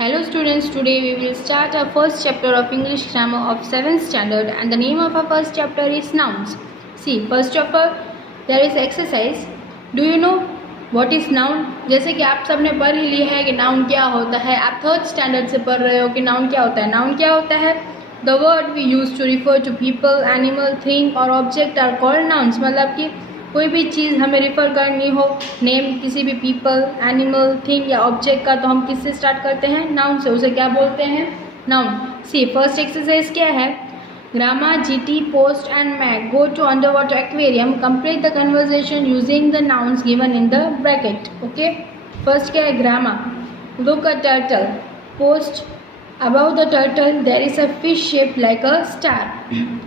Hello students, today we will start our first chapter of English grammar of 7th standard and the name of our first chapter is nouns. See, first chapter there is exercise. Do you know what is noun? जैसे कि आप सबने पढ़ ही लिया है कि noun क्या होता है, आप थर्ड स्टैंडर्ड से पढ़ रहे हो कि नाउन क्या होता है. नाउन क्या होता है? The word we use to refer to people, animal, thing और object are called nouns. मतलब कि कोई भी चीज़ हमें रिफ़र करनी हो, नेम किसी भी पीपल, एनिमल, थिंग या ऑब्जेक्ट का, तो हम किससे स्टार्ट करते हैं? नाउन से. उसे क्या बोलते हैं? नाउन. सी फर्स्ट एक्सरसाइज क्या है? Grammar, GT, post and Mac go to underwater aquarium. Complete the conversation using the nouns given in the bracket. Okay. First क्या है? Grammar. Look a turtle. Post. Above the turtle there is a fish shaped like a star.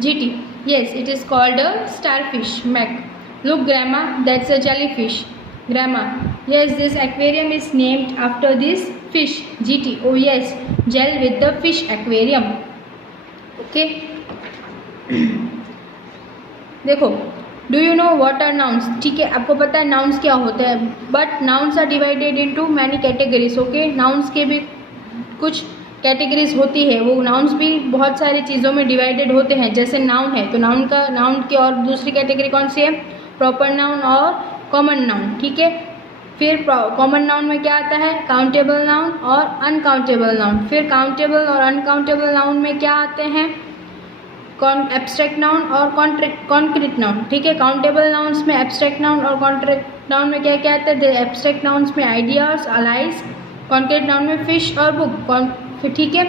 GT. Yes, it is called a starfish. Mac. Look, grandma, that's a jellyfish. Grandma. Yes, this aquarium is named after this fish. GT. Oh yes, gel with the fish aquarium. Okay. देखो, do you know what are nouns? ठीक है, आपको पता है nouns क्या होते हैं, but nouns are divided into many categories. Okay. Nouns के भी कुछ कैटेगरीज होती है, वो नाउन्स भी बहुत सारी चीज़ों में डिवाइडेड होते हैं. जैसे नाउन है तो नाउन की और दूसरी कैटेगरी कौन सी है? प्रॉपर नाउन और कॉमन नाउन. ठीक है. फिर कॉमन नाउन में क्या आता है? काउंटेबल नाउन और अनकाउंटेबल नाउन. फिर काउंटेबल और अनकाउंटेबल नाउन में क्या आते हैं? एब्स्ट्रैक्ट नाउन और कॉन्क्रीट नाउन. ठीक है. काउंटेबल नाउन्स में एब्स्ट्रैक्ट नाउन और कॉन्क्रीट नाउन में क्या क्या आता है? एब्स्ट्रैक्ट नाउन्स में आइडियाज, अलाइज, कॉन्क्रीट नाउन में फिश और बुक. ठीक है.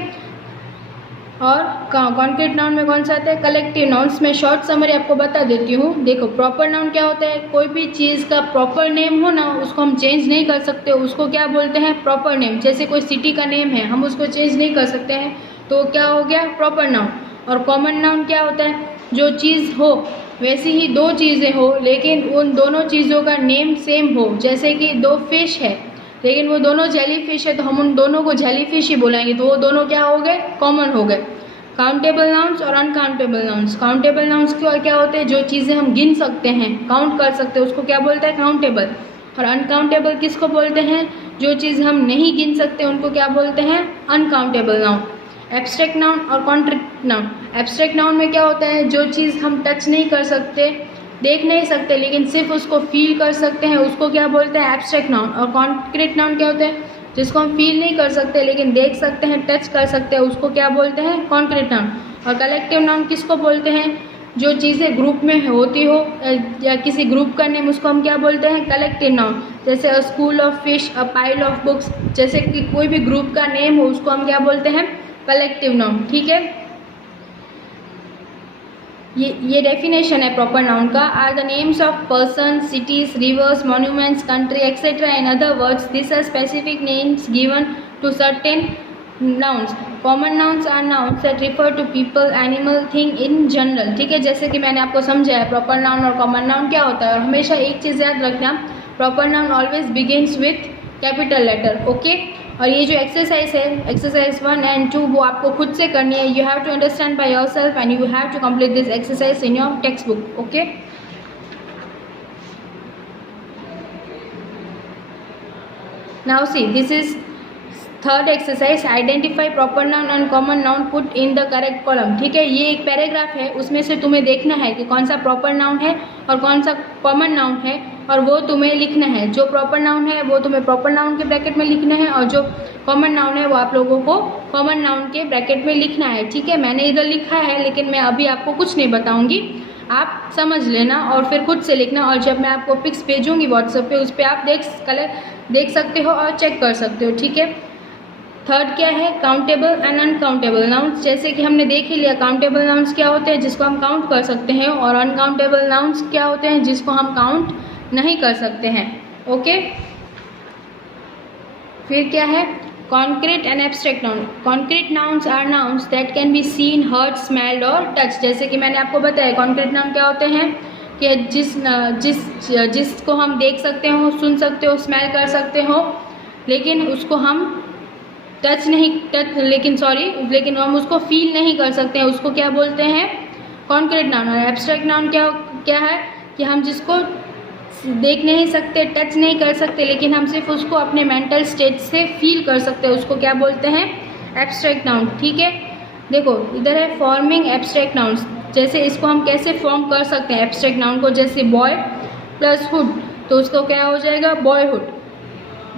और कॉन्क्रीट नाउन में कौन सा आता है? कलेक्टिव नाउन्स में. शॉर्ट समरी आपको बता देती हूँ. देखो, प्रॉपर नाउन क्या होता है? कोई भी चीज़ का प्रॉपर नेम हो ना, उसको हम चेंज नहीं कर सकते, उसको क्या बोलते हैं? Proper name. जैसे कोई सिटी का नेम है, हम उसको चेंज नहीं कर सकते हैं, तो क्या हो गया? Proper noun. और कॉमन नाउन क्या होता है? जो चीज़ हो, वैसी ही दो चीज़ें हो लेकिन उन दोनों चीज़ों का नेम सेम हो. जैसे कि दो फिश है लेकिन वो दोनों जेली फिश है, तो हम उन दोनों को जेली फिश ही बुलाएंगे, तो वो दोनों क्या हो गए? कॉमन हो गए. काउंटेबल नाउन्स और अनकाउंटेबल नाउन्स. काउंटेबल नाउन्स क्या होते हैं? जो चीज़ें हम गिन सकते हैं, काउंट कर सकते हैं, उसको क्या बोलते हैं? काउंटेबल. और अनकाउंटेबल किसको बोलते हैं? जो चीज़ हम नहीं गिन सकते उनको क्या बोलते हैं? Uncountable noun. एब्स्ट्रैक्ट नाउन और कॉन्क्रीट नाउन. एब्स्ट्रैक्ट नाउन में क्या होता है? जो चीज़ हम टच नहीं कर सकते, देख नहीं सकते, लेकिन सिर्फ उसको फील कर सकते हैं, उसको क्या बोलते हैं? Abstract noun. और कॉन्क्रीट नाउन क्या होते हैं? जिसको हम फील नहीं कर सकते लेकिन देख सकते हैं, टच कर सकते हैं, उसको क्या बोलते हैं? Concrete noun. और कलेक्टिव नाउन किसको बोलते हैं? जो चीज़ें ग्रुप में होती हो या किसी ग्रुप का नेम, उसको हम क्या बोलते हैं? Collective noun. जैसे a school of fish, a pile of books. जैसे कि कोई भी ग्रुप का नेम हो, उसको हम क्या बोलते हैं? Collective noun. ठीक है. ये डेफिनेशन है प्रॉपर नाउन का. Are the names of person, cities, rivers, monuments, country etcetera. In other words this are specific names given to certain nouns. Common nouns are nouns that refer to people, animal, thing in general. ठीक है. जैसे कि मैंने आपको समझाया proper noun और common noun क्या होता है. और हमेशा एक चीज़ याद रखना, proper noun always begins with capital letter. Okay. और ये जो एक्सरसाइज है, एक्सरसाइज 1 and 2, वो आपको खुद से करनी है. You have to understand by yourself and you have to complete this exercise in your text book. Okay. Now see, this is third exercise. Identify proper noun and common noun, put in the correct column. ठीक है. ये एक paragraph है, उसमें से तुम्हें देखना है कि कौन सा प्रॉपर नाउन है और कौन सा कॉमन नाउन है, और वो तुम्हें लिखना है. जो प्रॉपर नाउन है वो तुम्हें प्रॉपर नाउन के ब्रैकेट में लिखना है, और जो कॉमन नाउन है वो आप लोगों को कॉमन नाउन के ब्रैकेट में लिखना है. ठीक है. मैंने इधर लिखा है लेकिन मैं अभी आपको कुछ नहीं बताऊंगी, आप समझ लेना और फिर खुद से लिखना. और जब मैं आपको पिक्स भेजूंगी व्हाट्सएप पे, उस पर आप देख सकते हो और चेक कर सकते हो. ठीक है. थर्ड क्या है? Countable and uncountable nouns. जैसे कि हमने देख ही लिया, काउंटेबल नाउन्स क्या होते हैं? जिसको हम काउंट कर सकते हैं. और अनकाउंटेबल नाउन्स क्या होते हैं? जिसको हम काउंट नहीं कर सकते हैं. ओके. फिर क्या है? Concrete and abstract noun. Concrete nouns are nouns that can be seen, heard, smelled और टच. जैसे कि मैंने आपको बताया, कॉन्क्रीट नाउन क्या होते हैं? कि जिसको हम देख सकते हो, सुन सकते हो, स्मेल कर सकते हो, लेकिन उसको हम लेकिन हम उसको फील नहीं कर सकते हैं, उसको क्या बोलते हैं? Concrete noun. और एब्स्ट्रैक्ट नाउन क्या है? कि हम जिसको देख नहीं सकते, टच नहीं कर सकते, लेकिन हम सिर्फ उसको अपने मेंटल स्टेट से फील कर सकते हैं। उसको क्या बोलते हैं? Abstract noun. ठीक है, देखो इधर है फॉर्मिंग एब्स्ट्रैक्ट नाउन्स। जैसे इसको हम कैसे फॉर्म कर सकते हैं एब्स्ट्रैक्ट नाउन को? जैसे बॉय प्लस हुड, तो उसको क्या हो जाएगा? बॉयहुड।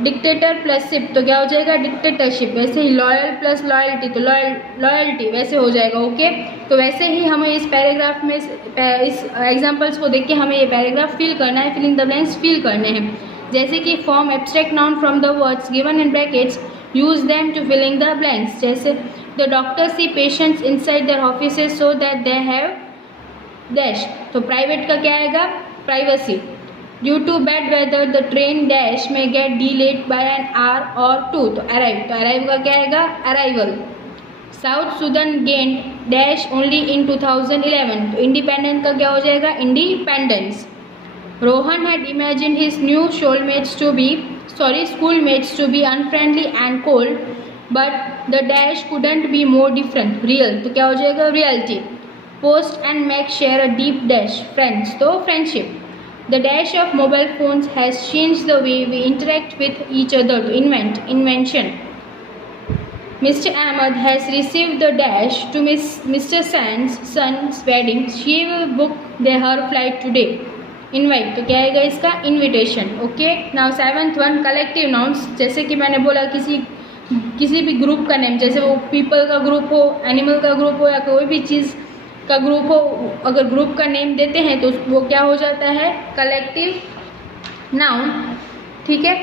डिक्टेटर प्लस शिप, तो क्या हो जाएगा? डिक्टेटरशिप। वैसे ही लॉयल प्लस लॉयल्टी, तो लॉयल्टी वैसे हो जाएगा। ओके, तो वैसे ही हमें इस पैराग्राफ में इस एग्जांपल्स को देख के हमें ये पैराग्राफ फिल करना है, फिलिंग द ब्लैंक्स फिल करने हैं। जैसे कि form abstract noun from the words given in brackets, use them to filling the blanks. जैसे the doctor see patients inside their offices so that they have dash, तो private का क्या आएगा? Privacy. Due to bad weather the train dash में get delayed by an hour or two, तो arrive, तो arrive का क्या आएगा? Arrival. South Sudan gained dash only इन 2011, तो इंडिपेंडेंट का क्या हो जाएगा? Independence. Rohan had imagine his new schoolmates to be unfriendly and cold, but the dash couldn't be more different, real, तो क्या हो जाएगा? reality. Post and Mac share a deep dash friends, तो friendship. The dash of mobile phones has changed the way we interact with each other, to invention. Mr. Ahmed has received the dash to Mr. Sands' son's wedding. She will book her flight today. Invite, तो क्या आएगा इसका? Invitation. Okay, now 7th one collective nouns. जैसे कि मैंने बोला किसी भी ग्रुप का नेम, जैसे वो पीपल का ग्रुप हो, एनिमल का ग्रुप हो, या कोई भी चीज़ का ग्रुप हो, अगर ग्रुप का नेम देते हैं तो वो क्या हो जाता है? Collective noun. ठीक है,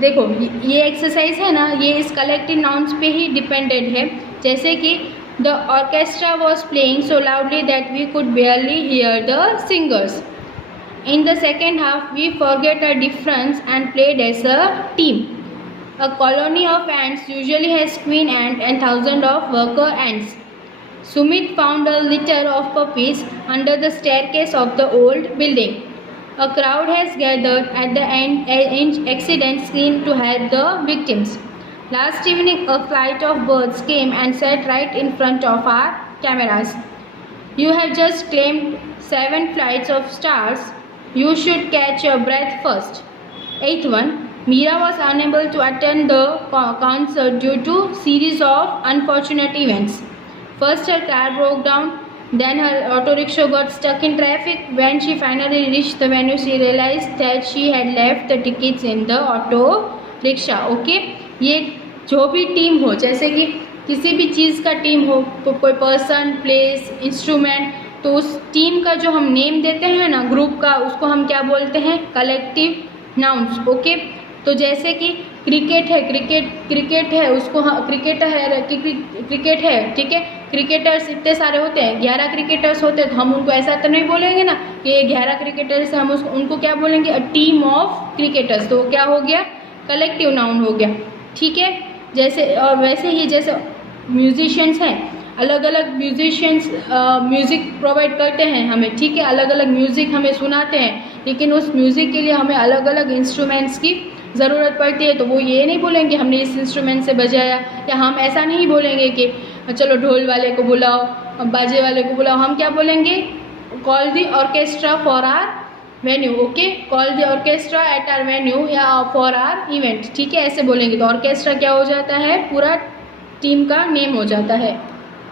देखो ये एक्सरसाइज है ना, ये इस कलेक्टिव नाउन्स पे ही डिपेंडेड है। जैसे कि the orchestra was playing so loudly that we could barely hear the singers. In the second half, we forget our difference and played as a team. A colony of ants usually has queen ant and thousands of worker ants. Sumit found a litter of puppies under the staircase of the old building. A crowd has gathered at the accident scene to help the victims. Last evening, a flight of birds came and sat right in front of our cameras. You have just claimed 7 flights of stars. You should catch your breath first. 8th one, Meera was unable to attend the concert due to series of unfortunate events. First, her car broke down. Then her auto rickshaw got stuck in traffic. When she finally reached the venue, she realized that she had left the tickets in the auto rickshaw. Okay, ये जो भी team हो, जैसे कि किसी भी चीज़ का team हो, तो कोई पर्सन, प्लेस, इंस्ट्रूमेंट, तो उस टीम का जो हम नेम देते हैं ना ग्रुप का, उसको हम क्या बोलते हैं? Collective nouns. ओके, तो जैसे कि क्रिकेट है, क्रिकेट है, उसको क्रिकेट है, ठीक है, क्रिकेटर्स इतने सारे होते हैं, 11 क्रिकेटर्स होते हैं, तो हम उनको ऐसा तो नहीं बोलेंगे ना कि ये 11 क्रिकेटर्स, हम उनको क्या बोलेंगे? A team of cricketers. तो क्या हो गया? कलेक्टिव नाउन हो गया। ठीक है, जैसे और वैसे ही जैसे म्यूजिशियंस हैं, अलग अलग म्यूजिशियंस म्यूज़िक प्रोवाइड करते हैं हमें। ठीक है, अलग अलग म्यूज़िक हमें सुनाते हैं, लेकिन उस म्यूज़िक के लिए हमें अलग अलग इंस्ट्रूमेंट्स की ज़रूरत पड़ती है। तो वो ये नहीं बोलेंगे हमने इस इंस्ट्रूमेंट से बजाया, या हम ऐसा नहीं बोलेंगे कि चलो ढोल वाले को बुलाओ, बाजे वाले को बुलाओ। हम क्या बोलेंगे? Call the orchestra for our venue. Okay, call the orchestra at our venue या फॉर आर इवेंट। ठीक है, ऐसे बोलेंगे तो ऑर्केस्ट्रा क्या हो जाता है? पूरा टीम का नेम हो जाता है।